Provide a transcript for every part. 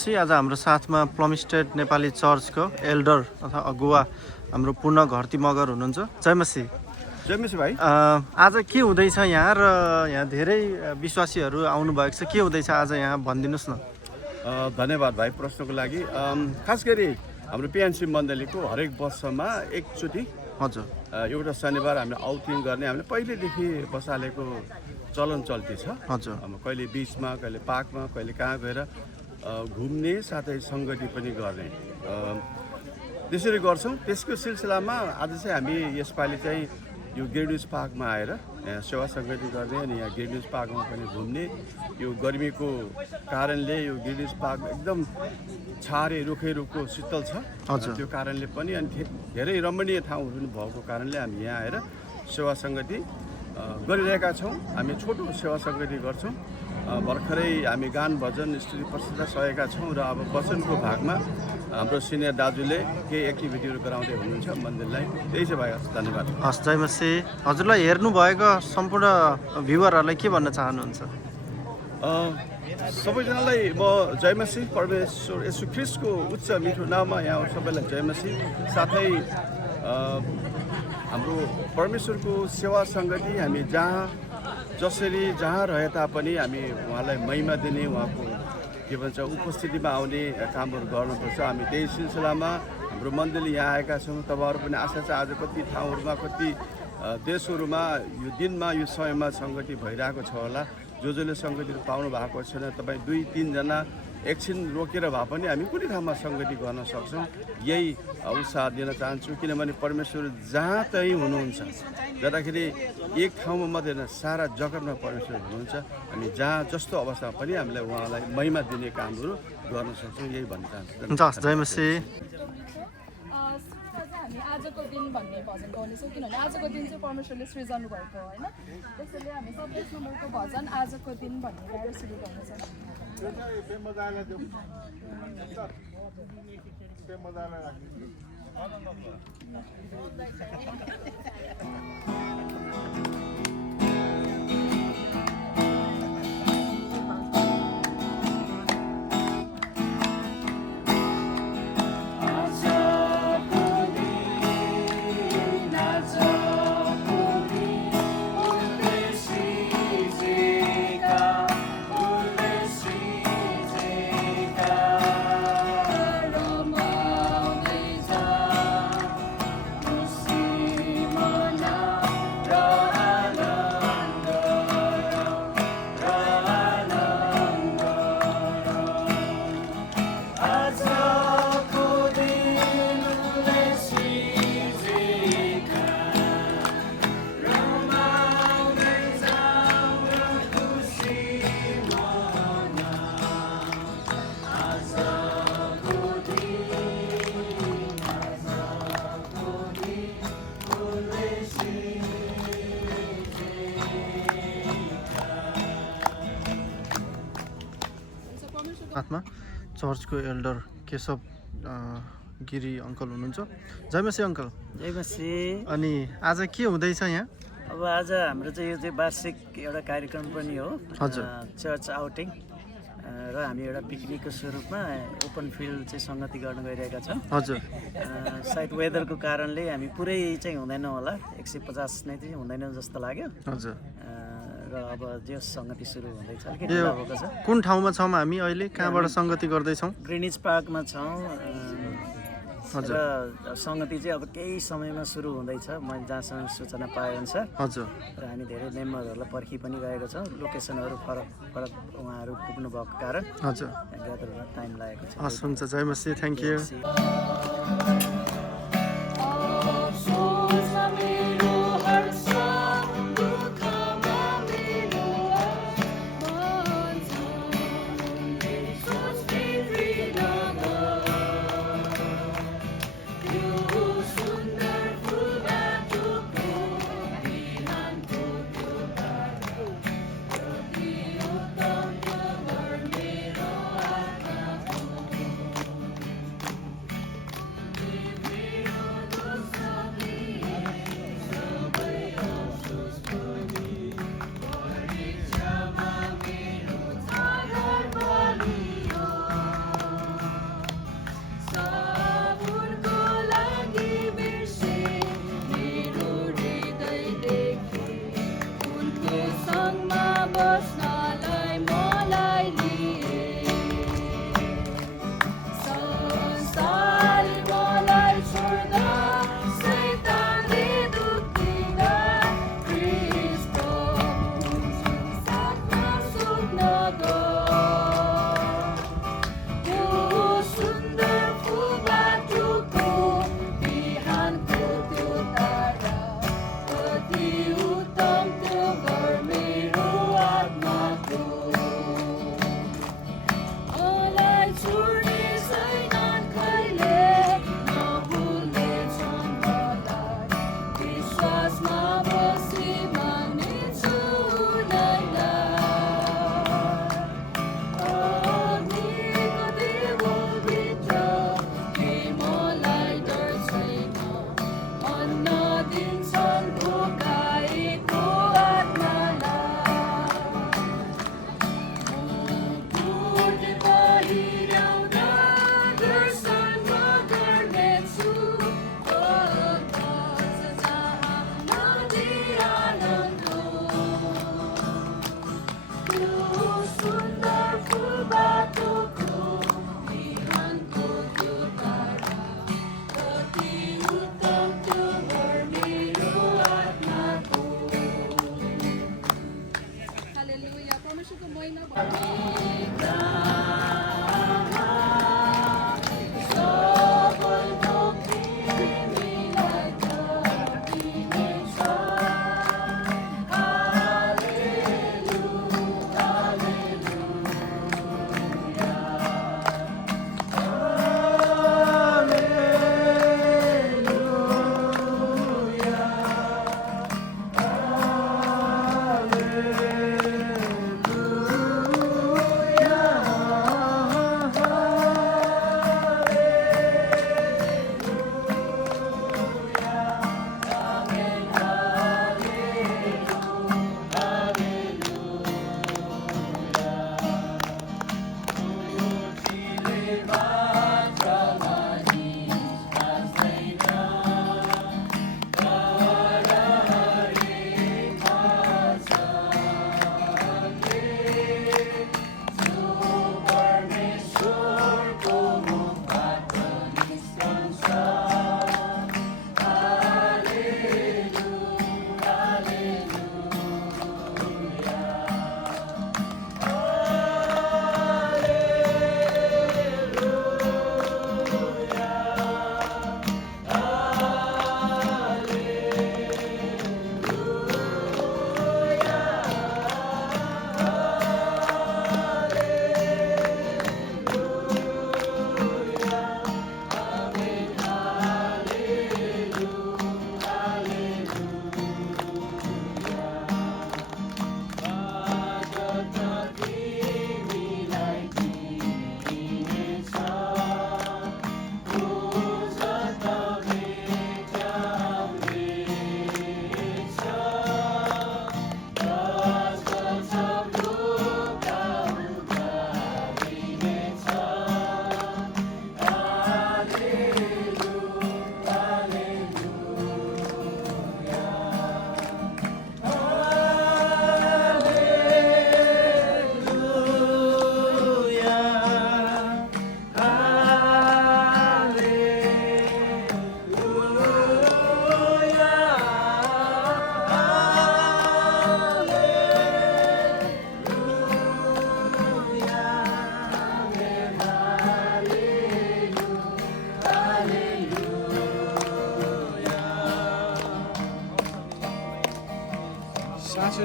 आज हाम्रो साथमा प्लमस्टेड नेपाली चर्चको एल्डर अथवा अगुवा हाम्रो पूर्ण घरती मगर हुनुहुन्छ। जय मसी। जय मसी भाइ। आज के हुँदैछ यहाँ र यहाँ धेरै विश्वासीहरू आउनु भएको छ, के हुँदैछ आज यहाँ भनिदिनुहोस् न। धन्यवाद भाइ प्रश्नको लागि। खास गरी हाम्रो पिएनसी मण्डलीको हरेक वर्षमा एकचोटि हजुर एउटा शनिबार हामीले आउटिङ गर्ने हामीले पहिलेदेखि बसालेको चलन चल्ती छ। हजुर कहिले बिचमा, कहिले पार्कमा, कहिले कहाँ गएर घुम्ने साथै सङ्गति पनि गर्ने त्यसरी गर्छौँ। त्यसको सिलसिलामा आज चाहिँ हामी यसपालि चाहिँ यो ग्रेडिन्युज पार्कमा आएर यहाँ सेवा सङ्गति गर्ने अनि यहाँ ग्रेडिन्युज पार्कमा पनि घुम्ने। यो गर्मीको कारणले यो ग्रेडिन्युज पार्क एकदम छारे रुखको शीतल छ, त्यो कारणले पनि अनि धेरै रमणीय ठाउँ भएको कारणले हामी यहाँ आएर सेवा सङ्गति गरिरहेका छौँ। हामी छोटो सेवा सङ्गति गर्छौँ। भर्खरै हामी गान भजन स्तुति प्रस्तुति सकेका छौँ र अब वचनको भागमा हाम्रो सिनियर दाजुले केही एक्टिभिटीहरू गराउँदै हुनुहुन्छ मन्दिरलाई। त्यही चाहिँ भाइ, धन्यवाद। हस् जय मसी। हजुरलाई हेर्नुभएको सम्पूर्ण भ्युवरहरूलाई के भन्न चाहनुहुन्छ? सबैजनालाई म जय मसी, परमेश्वर येशू ख्रिस्टको उच्च मिठो नाममा यहाँ सबैलाई जय मसी। साथै हाम्रो परमेश्वरको सेवा सङ्गति हामी जहाँ रहे तापनि हामी उहाँलाई महिमा दिने, उहाँको के भन्छ उपस्थितिमा आउने कामहरू गर्नुपर्छ। हामी त्यही सिलसिलामा हाम्रो मण्डली यहाँ आएका छौँ। तपाईँहरू पनि आशा छ आज कति ठाउँहरूमा, कति देशहरूमा यो दिनमा यो समयमा सङ्गति भइरहेको छ होला। जसले सङ्गतिहरू पाउनु भएको छैन, तपाईँ 2-3 जना एकछिन रोकेर भए पनि हामी कुनै ठाउँमा सङ्गति गर्न सक्छौँ। यही उत्साह दिन चाहन्छु, किनभने परमेश्वर जहाँ तहीँ हुनुहुन्छ। जताखेरि एक ठाउँमा मात्रै होइन, सारा जगतमा परमेश्वर हुनुहुन्छ। हामी जहाँ जस्तो अवस्थामा पनि हामीलाई उहाँलाई महिमा दिने कामहरू गर्न सक्छौँ, यही भन्न चाहन्छु। जय मसी। हामी आजको दिन भन्ने भजन गाउनेछौँ, किनभने आजको दिन चाहिँ परमेश्वरले सृजन भएको हो होइन। त्यसैले हामी 27 नम्बरको भजन आजको दिन भन्ने गाएर सुरु गर्नेछौँ। साथमा चर्चको एल्डर केशव गिरी अङ्कल हुनुहुन्छ। जय मसी अङ्कल। जय मसी। अनि आज के हुँदैछ यहाँ? अब आज हाम्रो चाहिँ यो चाहिँ वार्षिक एउटा कार्यक्रम पनि हो। हजुर। चर्च आउटिङ र हामी एउटा पिकनिकको स्वरूपमा ओपन फिल्ड चाहिँ सङ्गति गर्न गइरहेका छौँ। हजुर। सायद वेदरको कारणले हामी पुरै चाहिँ हुँदैन होला, 150 नै चाहिँ हुँदैन जस्तो लाग्यो। हजुर। र अब जो सङ्गति सुरु हुँदैछ, अलिकति यो भएको छ। कुन ठाउँमा छौँ हामी अहिले? कहाँबाट सङ्गति गर्दैछौँ? ग्रिनिज पार्कमा छौँ। हजुर। र सङ्गति चाहिँ अब केही समयमा सुरु हुँदैछ, मैले जहाँसँग सूचना पाएअनुसार। हजुर। र हामी धेरै मेम्बरहरूलाई पर्खी पनि गएको छौँ। लोकेसनहरू फरक फरक उहाँहरू पुग्नु भएको कारण हजुर ग्यादर हुन टाइम लागेको छ। हस् हुन्छ, जय मसी, थ्याङ्क यू। साँच्चै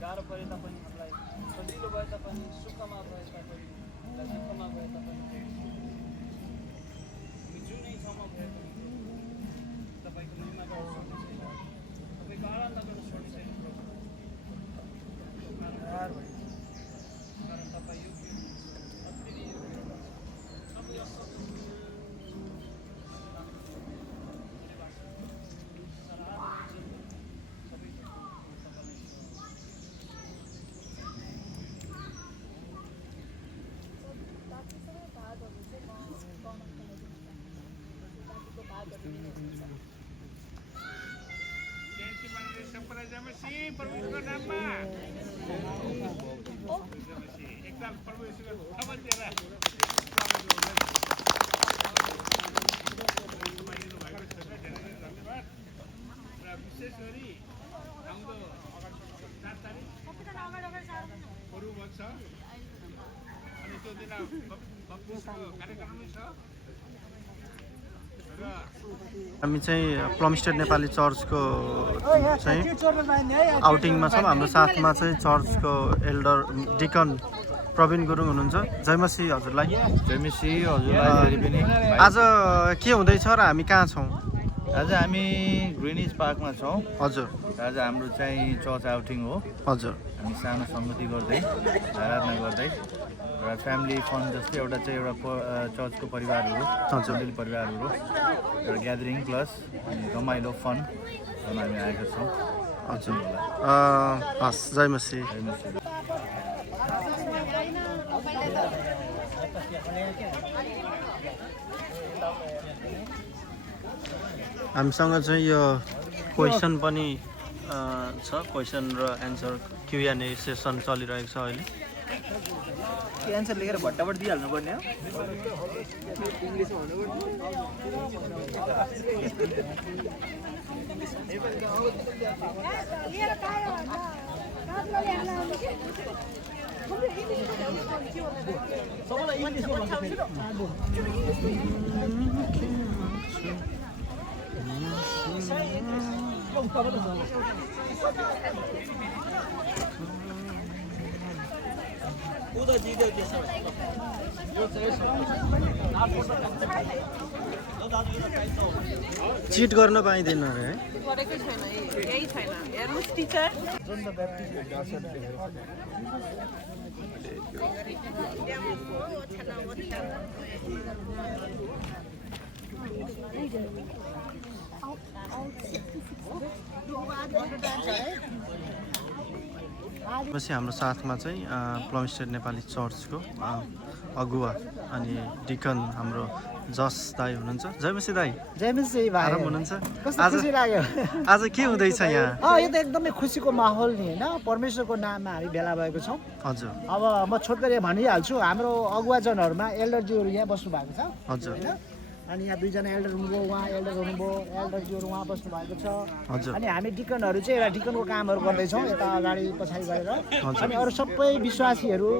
गाह्रो परे तापनि हामीलाई सजिलो भए तापनि सुखमा भए तापनि हामीलाई दुःखमा भए तापनि हामी जुनै ठाउँमा भए पनि तपाईँको महिमा गर्न सक्ने छैन तपाईँको आराधना गर्न सक्ने छैन कारण तपाईँ योग्य अति योग्य सबै हामी चाहिँ प्लमस्टेड नेपाली चर्चको चाहिँ आउटिङमा छौँ। हाम्रो साथमा चाहिँ चर्चको एल्डर डिकन प्रवीण गुरुङ हुनुहुन्छ। जय मसीह हजुरलाई। जय मसीह हजुरलाई पनि। आज के हुँदैछ र हामी कहाँ छौँ? आज हामी ग्रिनिज पार्कमा छौँ। हजुर, आज हाम्रो चाहिँ चर्च आउटिङ हो। हजुर, हामी सानो सङ्गति गर्दै आराधना गर्दै र फ्यामिली फन जस्तै एउटा चाहिँ चर्चको परिवारहरू, मण्डली परिवारहरू एउटा ग्यादरिङ प्लस रमाइलो फन गर्न हामी आएका छौँ। हजुर, हस्, जय मसीह। जय मसीह। हामीसँग चाहिँ यो क्वेसन पनि छ, क्वेसन र एन्सर Q&A सेसन चलिरहेको छ अहिले। एन्सर लेखेर भट्टाभट दिइहाल्नु पर्ने हो। चिट गर्न पाइँदैन अरे है? गरेकै छैन, यही छैन। हेर्नुहोस् टिचर, पछि हाम्रो साथमा चाहिँ प्लमस्टेड नेपाली चर्चको अगुवा अनि डिकन हाम्रो जस दाई हुनुहुन्छ। जयमसी दाई, जयमसी भाइ, आराम हुनुहुन्छ? कस्तो खुसी लाग्यो। आज के हुँदैछ यहाँ? यो त एकदमै खुसीको माहौल नि होइन, परमेश्वरको नाममा हामी भेला भएको छौँ। हजुर। अब म छोटकरी भनिहाल्छु, हाम्रो अगुवाजनहरूमा एल्डरज्यूहरू यहाँ बस्नु भएको छ हजुर। होइन, अनि यहाँ दुईजना एल्डर हुनुभयो, उहाँ एल्डर हुनुभयो, एल्डरज्यूहरू उहाँ बस्नु भएको छ। हजुर। अनि हामी डिकनहरू चाहिँ एउटा डिकनको कामहरू गर्दैछौँ यता अगाडि पछाडि गरेर। अनि अरू सबै विश्वासीहरू,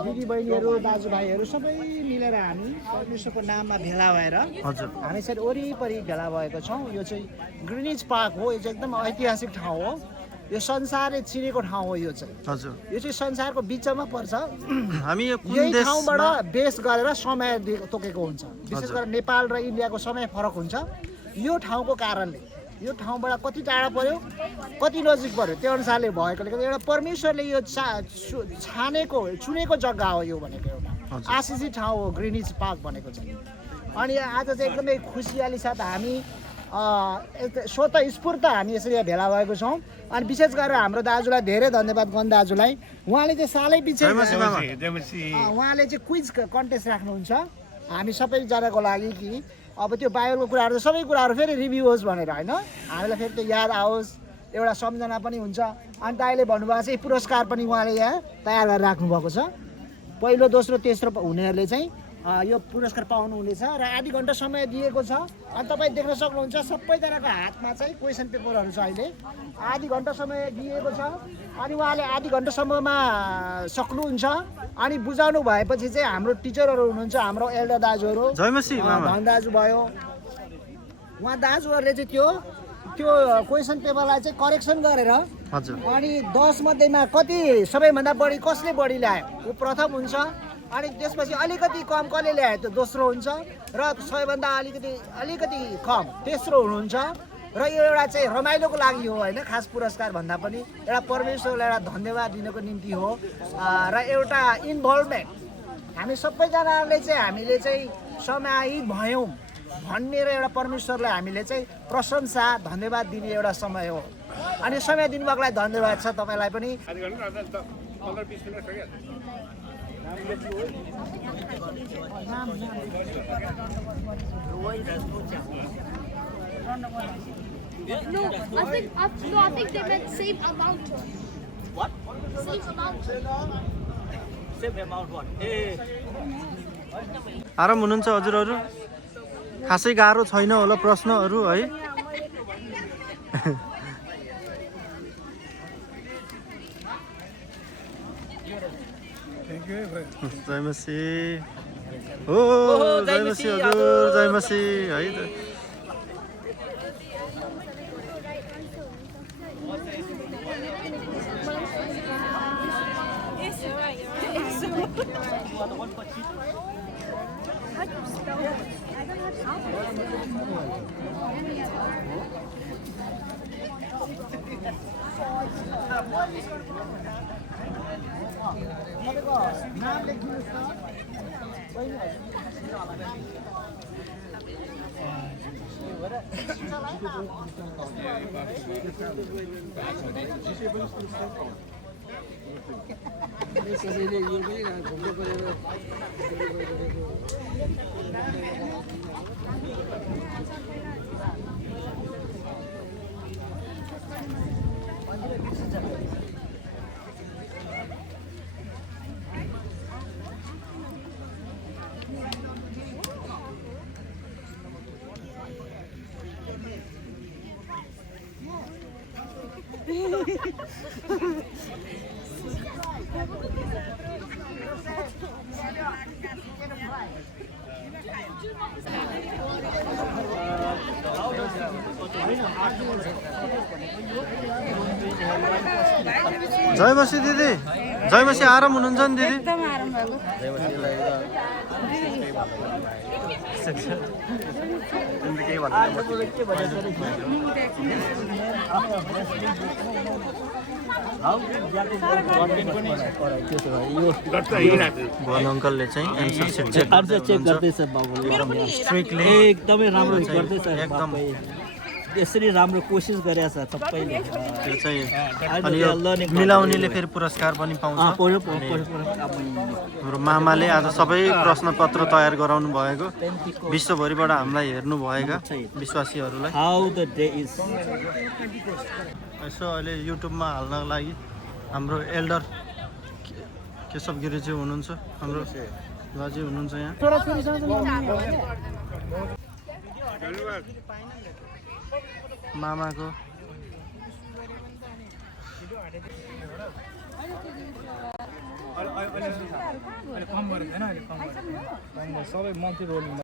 दिदीबहिनीहरू, दाजुभाइहरू सबै मिलेर हामी परमेश्वरको नाममा भेला भएर हामी चाहिँ वरिपरि भेला भएको छौँ। यो चाहिँ ग्रिनिज पार्क हो, यो चाहिँ एकदम ऐतिहासिक ठाउँ हो, यो संसारले चिनेको ठाउँ हो। यो चाहिँ हजुर, यो चाहिँ संसारको बिचमा पर्छ। हामी यही ठाउँबाट बेस गरेर समय तोकेको हुन्छ। विशेष गरेर नेपाल र इन्डियाको समय फरक हुन्छ। यो ठाउँको कारणले, यो ठाउँबाट कति टाढा पर्यो, कति नजिक पर्यो, त्यो अनुसारले भएकोले गर्दा एउटा परमेश्वरले यो छानेको चुनेको जग्गा हो यो भनेको, एउटा आशिषित ठाउँ हो ग्रिनिज पार्क भनेको चाहिँ। अनि आज चाहिँ एकदमै खुसियाली साथ हामी स्वतः स्फूर्त हामी यसरी भेला भएको छौँ। अनि विशेष गरेर हाम्रो दाजुलाई धेरै धन्यवाद, गन दाजुलाई। उहाँले चाहिँ सालै पछि उहाँले चाहिँ क्विज कन्टेस्ट राख्नुहुन्छ हामी सबैजनाको लागि कि अब त्यो बाहिरको कुराहरू सबै कुराहरू फेरि रिभ्यू होस् भनेर होइन, हामीलाई फेरि त्यो याद आओस्, एउटा सम्झना पनि हुन्छ। अनि दाइले भन्नुभएको चाहिँ पुरस्कार पनि उहाँले यहाँ तयार गरेर राख्नुभएको छ। पहिलो, दोस्रो, तेस्रो हुनेहरूले चाहिँ यो पुरस्कार पाउनुहुनेछ र आधी घन्टा समय दिएको छ। अनि तपाईँ देख्न सक्नुहुन्छ सबैजनाको हातमा चाहिँ क्वेसन पेपरहरू छ। अहिले आधी घन्टा समय दिएको छ। अनि उहाँले आधी घन्टासम्ममा सक्नुहुन्छ। अनि बुझाउनु भएपछि चाहिँ हाम्रो टिचरहरू हुनुहुन्छ, हाम्रो एल्डर दाजुहरू, धन दाजु भयो, उहाँ दाजुहरूले चाहिँ त्यो क्वेसन पेपरलाई चाहिँ करेक्सन गरेर अनि 10 मध्येमा कति सबैभन्दा बढी कसले बढी ल्यायो ऊ प्रथम हुन्छ। अनि त्यसपछि अलिकति कम कसले ल्यायो त्यो दोस्रो हुन्छ र सबैभन्दा अलिकति कम तेस्रो हुनुहुन्छ। र यो एउटा चाहिँ रमाइलोको लागि हो होइन, खास पुरस्कार भन्दा पनि एउटा परमेश्वरलाई एउटा धन्यवाद दिनको निम्ति हो र एउटा इन्भल्भमेन्ट हामी सबैजनाले चाहिँ हामीले चाहिँ समाहित भयौँ भन्ने र एउटा परमेश्वरलाई हामीले चाहिँ प्रशंसा धन्यवाद दिने एउटा समय हो। अनि समय दिनुभएको लागि धन्यवाद छ तपाईँलाई पनि। No, I think they meant same amount. What? Same amount. Same amount what? आराम हुनुहुन्छ हजुरहरू? खासै गाह्रो छैन होला प्रश्नहरू है? जयमसी हो, जयमसी हजुर, जयमसी है त। नाम लेख्नुहोस् जयमसी दिदी, जयमसी आराम हुनुहुन्छ नि दिदी? एकदम आराम भएको। भुवन अङ्कलले चाहिँ एन्सर चेक गर्दैछ स्ट्रिक्टली, एकदमै राम्रो गर्दैछ। एकदम यसरी राम्रो कोसिस गरेछ सबैले त्यो चाहिँ अनि अनि यो मिलाउनेले फेरि पुरस्कार पनि पाउँछ हाम्रो मामाले आज सबै प्रश्नपत्र तयार गराउनु भएको विश्वभरिबाट हामीलाई हेर्नुभएका विश्वासीहरूलाई हाउ द डे इज यसो अहिले युट्युबमा हाल्नको लागि हाम्रो एल्डर केशव गिरिजी हुनुहुन्छ हाम्रो बाजे हुनुहुन्छ यहाँ मामाको सबै मन्थली रोलिङ